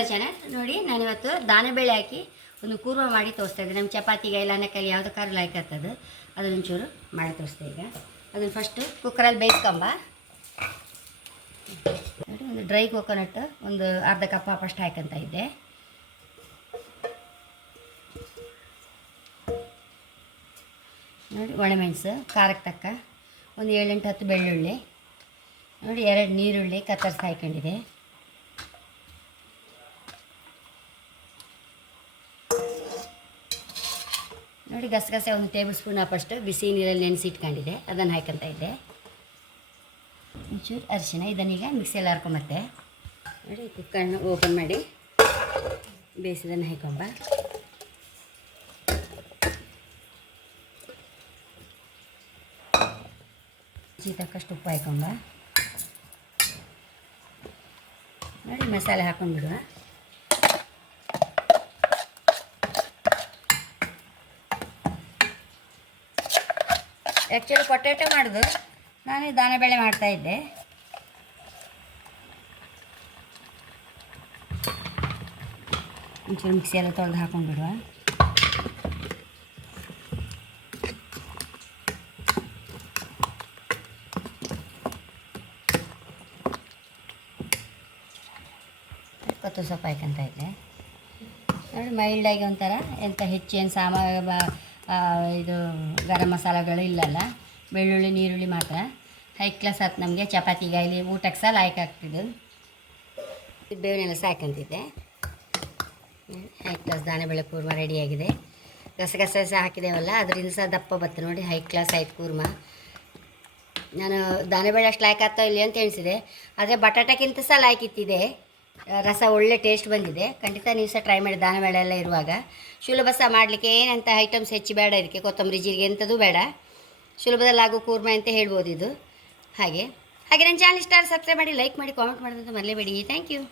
ನಮಸ್ಕಾರ ಚಾನಲ್ ನೋಡಿ. ನಾನಿವತ್ತು ದಾನೆಬೇಳೆ ಹಾಕಿ ಒಂದು ಕೂರ್ಮ ಮಾಡಿ ತೋರಿಸ್ತಾ ಇದ್ದೆ. ನಮ್ಮ ಚಪಾತಿಗೆ ಇಲ್ಲ ಅನ್ನಕ್ಕಾಗಿ ಯಾವುದೋ ಕಾರು ಲೈಕ್ ಆಗ್ತದೆ ಅದನ್ನೊಂಚೂರು ಮಾಡಿ ತೋರಿಸ್ತೆ. ಈಗ ಅದನ್ನು ಫಸ್ಟು ಕುಕ್ಕರಲ್ಲಿ ಬೇಯಿಸ್ಕೊಂಬ. ನೋಡಿ, ಒಂದು ಡ್ರೈ ಕೋಕೋನಟ್ ಒಂದು ಅರ್ಧ ಕಪ್ ಫಸ್ಟ್ ಹಾಕಂತ ಇದ್ದೆ. ನೋಡಿ, ಒಣಮೆಣಸು ಖಾರಕ್ಕೆ ತಕ್ಕ ಒಂದು 7-8 ಬೆಳ್ಳುಳ್ಳಿ, ನೋಡಿ 2 ನೀರುಳ್ಳಿ ಕತ್ತರಿಸಿ ಹಾಕೊಂಡಿದೆ. ನೋಡಿ, ಗಸಗಸೆ 1 ಟೇಬಲ್ ಸ್ಪೂನ್ ಫಸ್ಟ್ ಬಿಸಿ ನೀರಲ್ಲಿ ನೆನೆಸಿಟ್ಕೊಂಡಿದೆ, ಅದನ್ನು ಹಾಕಂತ ಇದ್ದೆ. ಒಂಚೂರು ಅರಿಶಿನ, ಇದನ್ನೀಗ ಮಿಕ್ಸಿಯಲ್ಲಿ ಹಾರ್ಕೊಂಬತ್ತೆ. ನೋಡಿ, ಕುಕ್ಕರ್ನ ಓಪನ್ ಮಾಡಿ ಬೇಯಿಸಿದನ್ನು ಹಾಕೊಂಬ. ತಕ್ಕಷ್ಟು ಉಪ್ಪು ಹಾಕೊಂಬ. ನೋಡಿ, ಮಸಾಲೆ ಹಾಕೊಂಡ್ಬಿಡುವ. ಆ್ಯಕ್ಚುಲಿ ಪೊಟ್ಯಾಟೊ ಮಾಡೋದು, ನಾನು ದಾನೆಬೇಳೆ ಮಾಡ್ತಾಯಿದ್ದೆ. ಒಂಚೂರು ಮಿಕ್ಸಿಯೆಲ್ಲ ತೊಳೆದು ಹಾಕೊಂಡ್ಬಿಡುವ. ಕೊತ್ತಂಬರಿ ಸೊಪ್ಪು ಹಾಕಂತ ಇದ್ದೆ. ನೋಡಿ, ಮೈಲ್ಡಾಗಿ ಒಂಥರ ಎಂಥ ಹೆಚ್ಚೇನು ಇದು ಗರಂ ಮಸಾಲೆಗಳು ಇಲ್ಲಲ್ಲ, ಬೆಳ್ಳುಳ್ಳಿ ನೀರುಳ್ಳಿ ಮಾತ್ರ. ಹೈ ಕ್ಲಾಸ್ ಆಯ್ತು ನಮಗೆ ಚಪಾತಿಗಾಗಲಿ ಊಟಕ್ಕೆ ಸಹ ಲಾಯ್ಕ್ ಆಗ್ತಿದ್ದು. ಬೇವಿನೆಲ್ಲ ಸಾಕಂತಿದ್ದೆ. ಹೈ ಕ್ಲಾಸ್ ದಾನೆಬೇಳೆ ಕೂರ್ಮ ರೆಡಿಯಾಗಿದೆ. ಗಸಗಸೆ ಸಹ ಹಾಕಿದ್ದೇವಲ್ಲ, ಅದರಿಂದ ಸಹ ದಪ್ಪ ಬತ್ತು. ನೋಡಿ, ಹೈ ಕ್ಲಾಸ್ ಆಯ್ತು ಕೂರ್ಮ. ನಾನು ದಾನೆಬೇಳೆ ಅಷ್ಟು ಲಾಯ್ಕ್ ಆಗ್ತಾ ಇಲ್ಲ ಅಂತ ಎಣಿಸಿದೆ, ಆದರೆ ಬಟಾಟಕ್ಕಿಂತ ಸಹ ಲಾಯ್ಕ್ ಇತ್ತಿದೆ. ರಸ ಒಳ್ಳೆ ಟೇಸ್ಟ್ ಬಂದಿದೆ. ಖಂಡಿತ ನೀವು ಸಹ ಟ್ರೈ ಮಾಡಿ. ದಾನೆಬೇಳೆ ಎಲ್ಲ ಇರುವಾಗ ಸುಲಭ ಸಹ ಮಾಡಲಿಕ್ಕೆ ಏನಂತ ಐಟಮ್ಸ್ ಹೆಚ್ಚು ಬೇಡ. ಇದಕ್ಕೆ ಕೊತ್ತಂಬರಿ ಜೀರಿಗೆ ಎಂಥದ್ದು ಬೇಡ, ಸುಲಭದಲ್ಲಿ ಆಗೋ ಕೂರ್ಮ ಅಂತ ಹೇಳ್ಬೋದು ಇದು. ಹಾಗೆ ನನ್ನ ಚಾನಲ್ ಇಷ್ಟ ಸಬ್ಸ್ಕ್ರೈಬ್ ಮಾಡಿ, ಲೈಕ್ ಮಾಡಿ, ಕಾಮೆಂಟ್ ಮಾಡೋದಂತ ಮರಲೇಬೇಡಿ. Thank you.